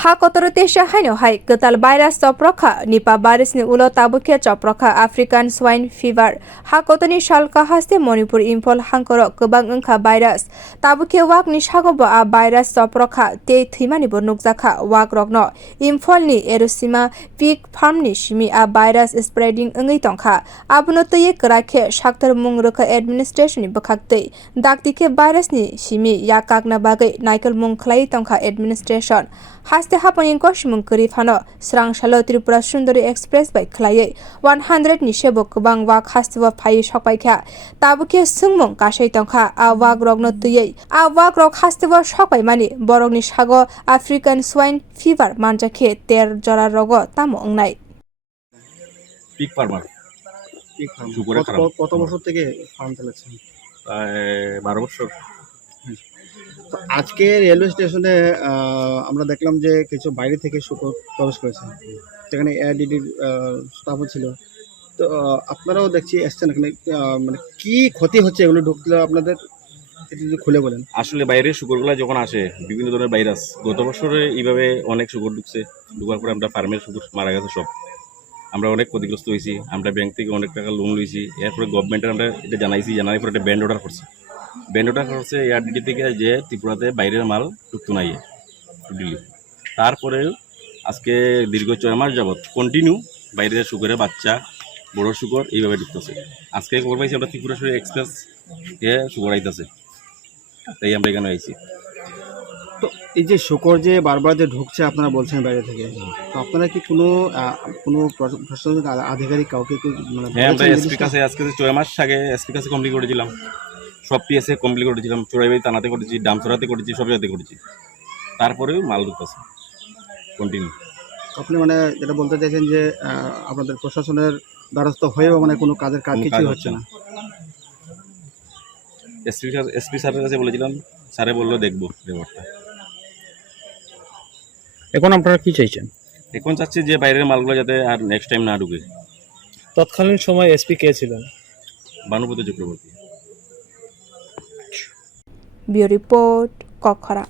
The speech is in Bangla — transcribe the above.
Hakotor teisa haino hai kwtal virus choprob Nipah virus ni ulo tabuk choprob African swine fever Hakotoni salka haste Manipur Imphal hangkoro kwbangma virus tabuk wak ni sago bo a virus choprob te thimani bo nukjaka wak rokno Imphal ni erosima pig farm ni simi a virus spreading ngai tongkha abono tei krakhe saktar mung rokha administration ni bokhaktei daktike virus ni simi yakakna bagai naikal mung khlai tongkha administration haste haponi koshmung kuri phano srang salo Tripura Sundari Express by khlai 100 ni sebo kwbang wak haste wa phai sokpaikha tabuke sungmung kasai tongkha a wak rokno tei a wak rok haste wa sokpai mani borok ni sago African swine fever manjakhe ter jora rogo tamo ongnai pig farmer শুকরের ফার্ম কত বছর থেকে ফার্ম চালাচ্ছেন? প্রায় 12 বছর। তো আজকে রেলওয়ে স্টেশনে আমরা দেখলাম যে কিছু বাইরে থেকে শুকর প্রবেশ করেছে, সেখানে এআইডিডির স্টাফও ছিল। তো আপনারাও দেখছি এসছেন এখানে, মানে কি ক্ষতি হচ্ছে এগুলো ঢুকলে আপনাদের একটু যদি খুলে বলেন। আসলে বাইরের শুকরগুলো যখন আসে বিভিন্ন ধরনের ভাইরাস, গত বছরে এইভাবে অনেক শুকর ঢুকছে, ঢুকার পরে আমরা ফার্মের শুকর মারা গেছে সব, আমরা অনেক ক্ষতিগ্রস্ত হয়েছি। আমরা ব্যাংক থেকে অনেক টাকা লোন লইছি, এরপরে গভর্নমেন্টের আমরা এটা জানাইছি, জানার পরে একটা ব্যান্ড অর্ডার করছে। ব্যান্ড অর্ডার করছে এআরডিডি থেকে যে ত্রিপুরাতে বাইরের মাল ঢুকতো নাই দিল্লি। তারপরে আজকে দীর্ঘ 6 মাস যাবৎ কন্টিনিউ বাইরের শুকরের বাচ্চা বড় শুকর এইভাবে ঢুকতেছে। আজকে খবর পাইছি আমরা ত্রিপুরা এক্সপ্রেস এ শুকর আইতেছে, তাই আমরা এখানে আইছি। তো এই যে শুকর যে বারবার যে ঢুকছে আপনারা বলছেন বাইরে থেকে, তো আপনারা কি কোনো প্রশাসনিক আধিকারিক কাউকে মানে? হ্যাঁ, আমরা এসপি কাছে আজকে 6 মাস আগে এসপি কাছে কমপ্লিট করেছিলাম, সব পিএসএ কমপ্লিট করেছিলাম, চোরাইবাড়ি থানাতে করেছি, ডামচড়াতে করেছি, সব জায়গাতে করেছি। তারপরেও মাল ঢুকতেছে কন্টিনিউ। আপনি মানে যেটা বলতে চাইছেন যে আপনাদের প্রশাসনের দ্বারস্থ হয়েও মানে কোনো কাজের কাজ কিছুই হচ্ছে না? এসপি স্যারের কাছে বলেছিলাম, স্যারে বললো দেখবো ব্যাপারটা। এখন আপনারা কি চাইছেন? এখন চাচ্ছি যে বাইরের মালগুলো যাতে আর নেক্সট টাইম না ঢুকে। তৎকালীন সময় এসপি কে ছিলেন? ভানুপতি চক্রবর্তী। Bureau report কখরা।